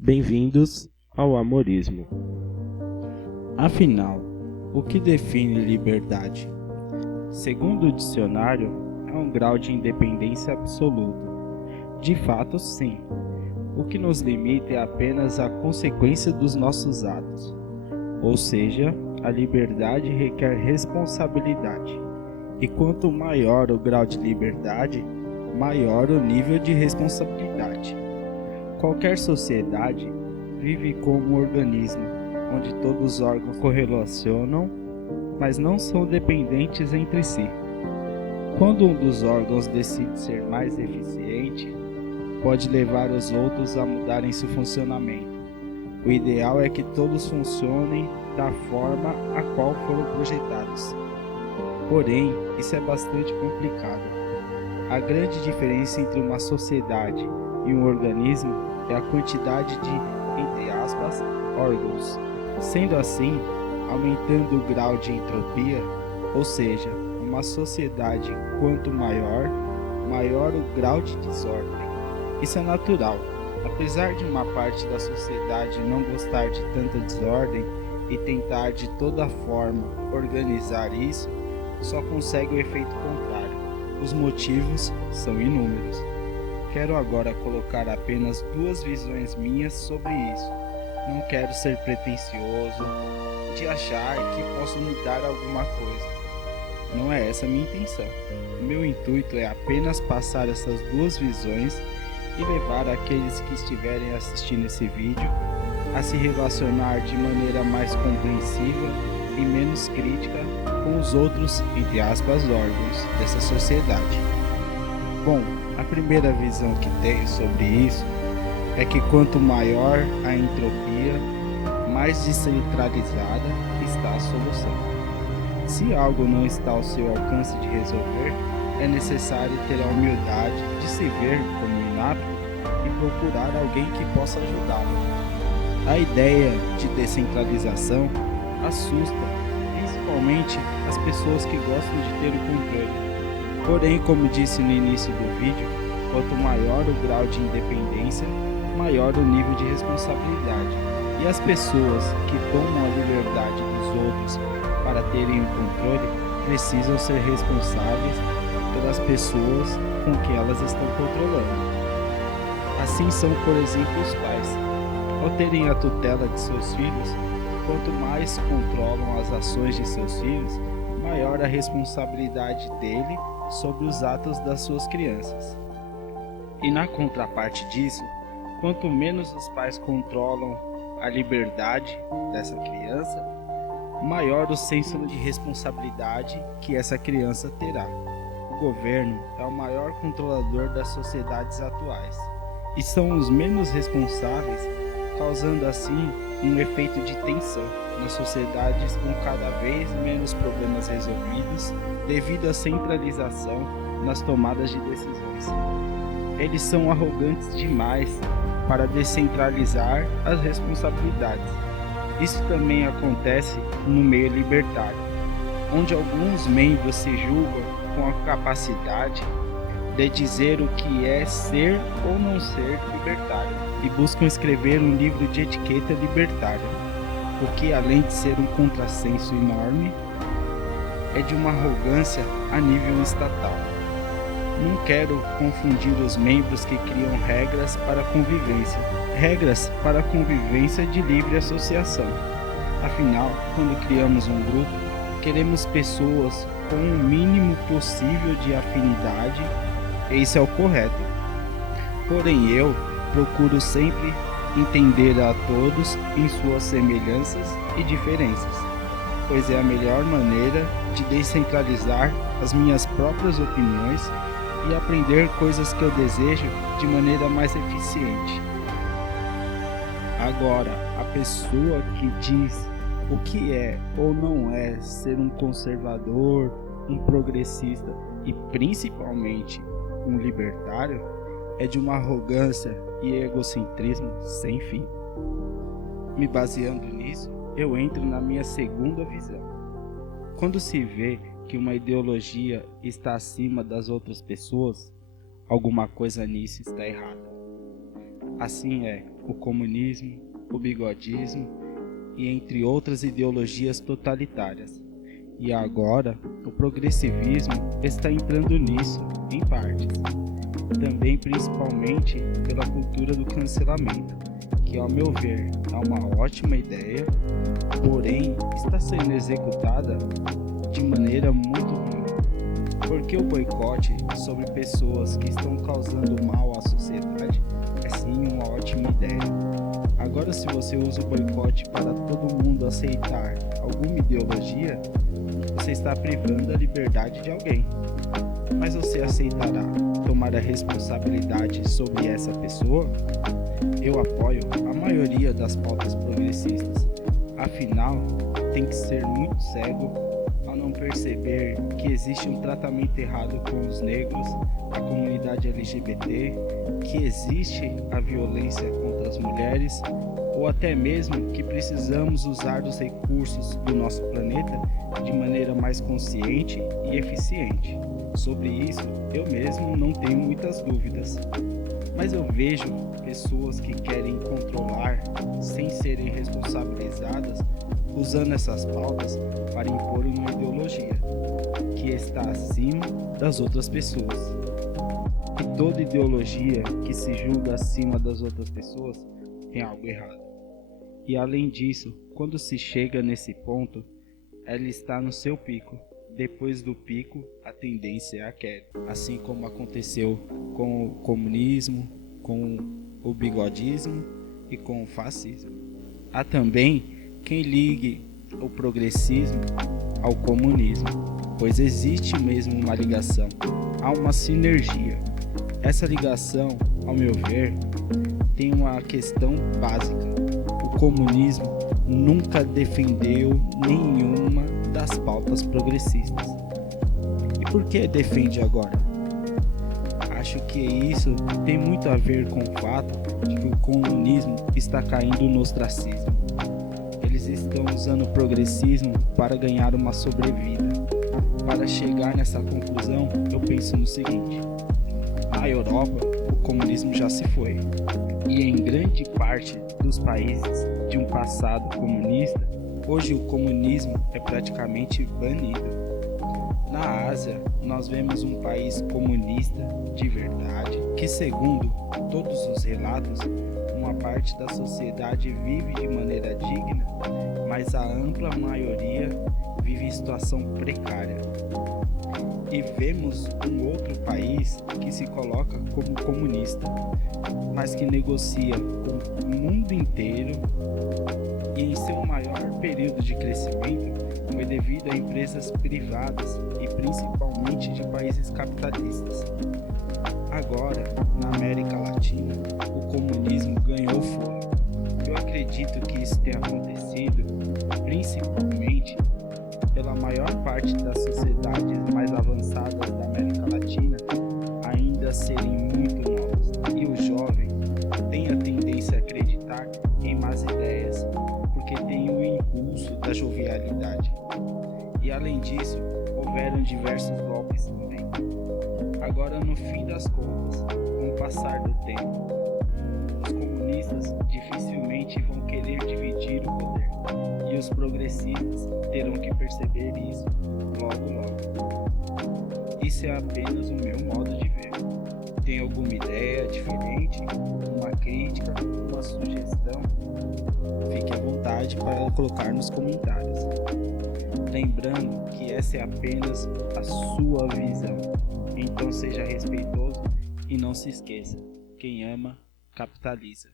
Bem-vindos ao Amorismo. Afinal, o que define liberdade? Segundo o dicionário, é um grau de independência absoluta. De fato, sim. O que nos limita é apenas a consequência dos nossos atos. Ou seja, a liberdade requer responsabilidade. E quanto maior o grau de liberdade, maior o nível de responsabilidade. Qualquer sociedade vive como um organismo, onde todos os órgãos correlacionam, mas não são dependentes entre si. Quando um dos órgãos decide ser mais eficiente, pode levar os outros a mudarem seu funcionamento. O ideal é que todos funcionem da forma a qual foram projetados. Porém, isso é bastante complicado. A grande diferença entre uma sociedade e um organismo é a quantidade de, entre aspas, órgãos. Sendo assim, aumentando o grau de entropia, ou seja, uma sociedade quanto maior, maior o grau de desordem. Isso é natural. Apesar de uma parte da sociedade não gostar de tanta desordem e tentar de toda forma organizar isso, só consegue o efeito contrário. Os motivos são inúmeros. Quero agora colocar apenas duas visões minhas sobre isso. Não quero ser pretensioso de achar que posso mudar alguma coisa. Não é essa a minha intenção. O meu intuito é apenas passar essas duas visões e levar aqueles que estiverem assistindo esse vídeo a se relacionar de maneira mais compreensiva e menos crítica com os outros, entre aspas, órgãos dessa sociedade. Bom, a primeira visão que tenho sobre isso é que quanto maior a entropia, mais descentralizada está a solução. Se algo não está ao seu alcance de resolver, é necessário ter a humildade de se ver como inapto e procurar alguém que possa ajudá-lo. A ideia de descentralização assusta, principalmente as pessoas que gostam de ter o controle. Porém, como disse no início do vídeo, quanto maior o grau de independência, maior o nível de responsabilidade. E as pessoas que tomam a liberdade dos outros para terem o controle precisam ser responsáveis pelas pessoas com que elas estão controlando. Assim são, por exemplo, os pais. Ao terem a tutela de seus filhos, quanto mais controlam as ações de seus filhos, maior a responsabilidade dele sobre os atos das suas crianças. E na contraparte disso, quanto menos os pais controlam a liberdade dessa criança, maior o senso de responsabilidade que essa criança terá. O governo é o maior controlador das sociedades atuais e são os menos responsáveis, causando assim um efeito de tensão nas sociedades com cada vez menos problemas resolvidos devido à centralização nas tomadas de decisões. Eles são arrogantes demais para descentralizar as responsabilidades. Isso também acontece no meio libertário, onde alguns membros se julgam com a capacidade de dizer o que é ser ou não ser libertário e buscam escrever um livro de etiqueta libertária, o que, além de ser um contrassenso enorme, é de uma arrogância a nível estatal. Não quero confundir os membros que criam regras para a convivência de livre associação. Afinal, quando criamos um grupo, queremos pessoas com o mínimo possível de afinidade, e isso é o correto. Porém, eu procuro sempre entender a todos em suas semelhanças e diferenças, pois é a melhor maneira de descentralizar as minhas próprias opiniões e aprender coisas que eu desejo de maneira mais eficiente. Agora, a pessoa que diz o que é ou não é ser um conservador, um progressista e principalmente um libertário é de uma arrogância e egocentrismo sem fim. Me baseando nisso, eu entro na minha segunda visão. Quando se vê que uma ideologia está acima das outras pessoas, alguma coisa nisso está errada. Assim é, o comunismo, o bigodismo e entre outras ideologias totalitárias. E agora, o progressivismo está entrando nisso, em partes. Também principalmente pela cultura do cancelamento, que ao meu ver é uma ótima ideia, porém está sendo executada de maneira muito ruim. Porque o boicote sobre pessoas que estão causando mal à sociedade é sim uma ótima ideia. Agora, se você usa o boicote para todo mundo aceitar alguma ideologia, você está privando a liberdade de alguém. Mas você aceitará tomar a responsabilidade sobre essa pessoa? Eu apoio a maioria das pautas progressistas. Afinal, tem que ser muito cego ao não perceber que existe um tratamento errado com os negros, a comunidade LGBT, que existe a violência contra as mulheres, ou até mesmo que precisamos usar os recursos do nosso planeta de maneira mais consciente e eficiente. Sobre isso, eu mesmo não tenho muitas dúvidas, mas eu vejo pessoas que querem controlar sem serem responsabilizadas, usando essas pautas para impor uma ideologia que está acima das outras pessoas. E toda ideologia que se julga acima das outras pessoas tem algo errado. E além disso, quando se chega nesse ponto, ela está no seu pico. Depois do pico, a tendência é a queda, assim como aconteceu com o comunismo, com o bigodismo e com o fascismo. Há também quem ligue o progressismo ao comunismo, pois existe mesmo uma ligação, há uma sinergia. Essa ligação, ao meu ver, tem uma questão básica. O comunismo nunca defendeu nenhuma das pautas progressistas. E por que defende agora? Acho que isso tem muito a ver com o fato de que o comunismo está caindo no ostracismo. Eles estão usando o progressismo para ganhar uma sobrevida. Para chegar nessa conclusão, eu penso no seguinte: na Europa, o comunismo já se foi, e em grande parte dos países de um passado comunista, hoje o comunismo é praticamente banido. Na Ásia, nós vemos um país comunista de verdade, que segundo todos os relatos, uma parte da sociedade vive de maneira digna, mas a ampla maioria vive em situação precária. E vemos um outro país que se coloca como comunista, mas que negocia com o mundo inteiro, e em seu maior período de crescimento foi devido a empresas privadas e principalmente de países capitalistas. Agora, na América Latina, o comunismo ganhou fôlego. Eu acredito que isso tenha acontecido principalmente pela maior parte das sociedades mais avançadas da América Latina ainda serem muito novas, e o jovem tem a tendência a acreditar em más ideias porque tem o impulso da jovialidade. E além disso, houveram diversos golpes também. Agora, no fim das contas, com o passar do tempo, os comunistas dificilmente vão querer dividir o poder, e os progressistas terão que perceber isso logo logo. Isso é apenas o meu modo de ver. Tem alguma ideia diferente, uma crítica, uma sugestão? Fique à vontade para colocar nos comentários. Lembrando que essa é apenas a sua visão, então seja respeitoso e não se esqueça: quem ama, capitaliza.